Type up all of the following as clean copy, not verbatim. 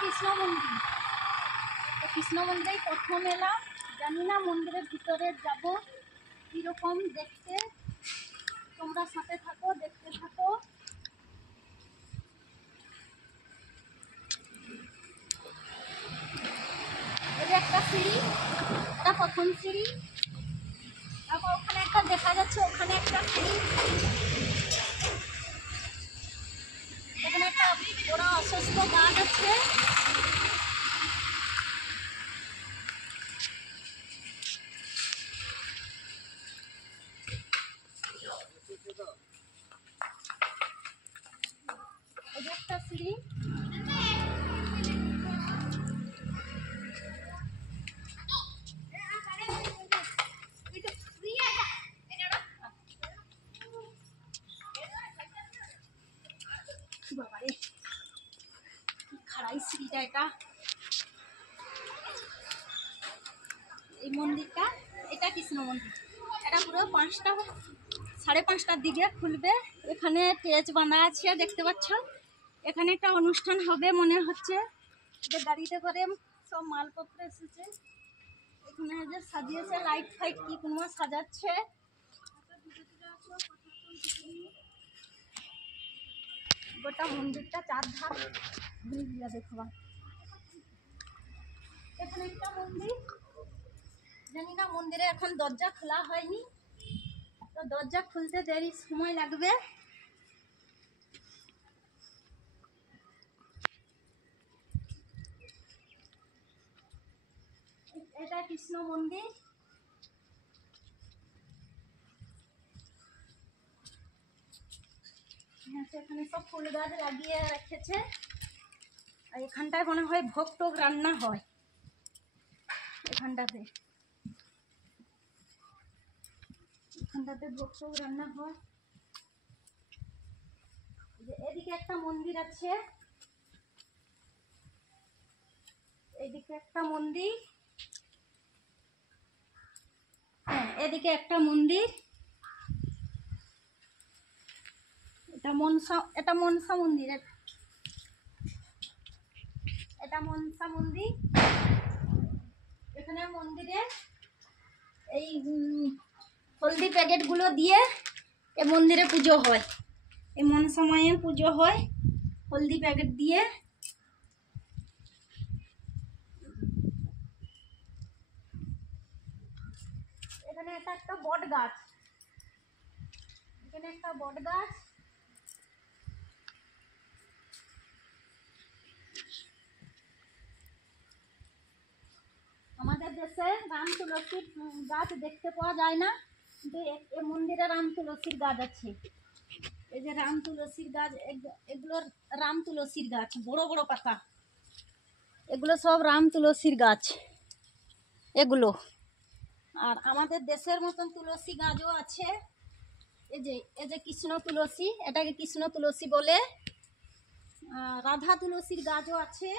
কৃষ্ণ মন্দির। কৃষ্ণ মন্দিরে প্রথম এলাম, জানি না মন্দিরের ভিতরে যাব কীরকম দেখতে। তোমরা সাথে থাকো, দেখতে থাকো। এই যে একটা সিঁড়ি, এটা প্রথম সিঁড়ি। তারপর ওখানে একটা দেখা যাচ্ছে, ওখানে একটা সিঁড়ি। এখানে একটা বড় অসুস্থ গাছ আছে। এই যে একটা সিঁড়ি। বাবারে খাড়াই সিঁড়িটা এটা। এই মন্দিরটা, এটা কৃষ্ণ মন্দির। এটা পুরো 5টা 5:30টার দিকে খুলবে। এখানে স্টেজ বাঁধা আছে, দেখতে পাচ্ছ। এখানে একটা অনুষ্ঠান হবে মনে হচ্ছে। যে গাড়িতে করে সব মালপত্র এসেছে। এখানে যে সাজিয়েছে, লাইট ফাইট কি কোনো সাজাচ্ছে। গোটা মন্দিরটা 4 ধাপ ঘুরে দেখবা। এখানে একটা মন্দির, জানি না মন্দিরে এখন দরজা খোলা হয়নি, তো দরজা খুলতে দেরি সময় লাগবে। এটা কৃষ্ণ মন্দির। এখানে সব ফুল গাছ লাগিয়ে রেখেছে। আর এখানটায় মনে হয় ভোগ টোগ রান্না হয়। এখানটাতে ভোগ টোগ রান্না হয়। এদিকে একটা মন্দির আছে, এদিকে একটা মন্দির। হ্যাঁ, এদিকে একটা মন্দির। এটা মনসা মন্দির। এটা মনসা মন্দির। এখানে মন্দিরে এই হলদি প্যাকেটগুলো দিয়ে এই মন্দিরে পুজো হয়। এই মনসা মায়ের পুজো হয় হলদি প্যাকেট দিয়ে। এখানে একটা বট গাছ। এখানে একটা বট গাছ। আমাদের দেশে রাম তুলসীর গাছ দেখতে পাওয়া যায় না, কিন্তু এই মন্দিরে রাম তুলসীর গাছ আছে। এই যে রাম তুলসীর গাছ, এগুলো রাম তুলসীর গাছ, বড় বড় পাতা। এগুলো সব রাম তুলসীর গাছ এগুলো। আর আমাদের দেশের মতন তুলসী গাছও আছে। এই যে কৃষ্ণ তুলসী, এটাকে কৃষ্ণ তুলসী বলে। রাধা তুলসীর গাছও আছে।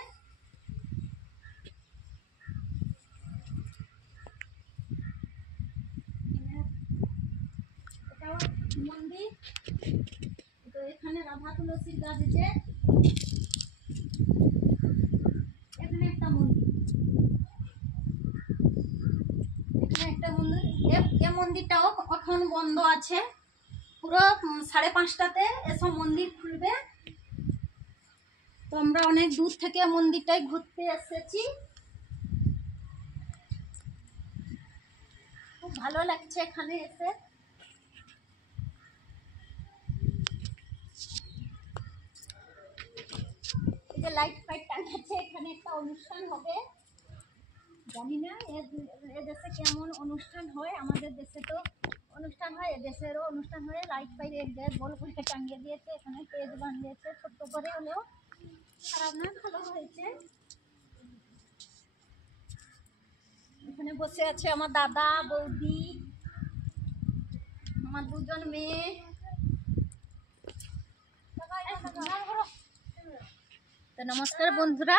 এটাও মন্দির। তো এখানে রাধা তুলসীর গাছ আছে। এখানে একটা মন্দির। এখানে একটা মন্দির। এই মন্দিরটাও এখন বন্ধ আছে। পুরো 5:30টাতে এসব মন্দির খুলবে। তো আমরা অনেক দূর থেকে মন্দিরটাই ঘুরতে এসেছি। খুব ভালো লাগছে এখানে এসে। এই যে লাইট ফাইট টাঙাচ্ছে, এখানে একটা অনুষ্ঠান হবে। জানি না এ দেশে কেমন অনুষ্ঠান হয়। আমাদের দেশে তো অনুষ্ঠান হয়, এদেশেরও অনুষ্ঠান হয়। লাইট ফাইট এক জায়গায় গোল করে টাঙিয়ে দিয়েছে। এখানে স্টেজ বানিয়েছে ছোট্ট করে হলেও, খারাপ না, ভালো হয়েছে। এখানে বসে আছে আমার দাদা, বৌদি, আমার 2জন মেয়ে। তো নমস্কার বন্ধুরা।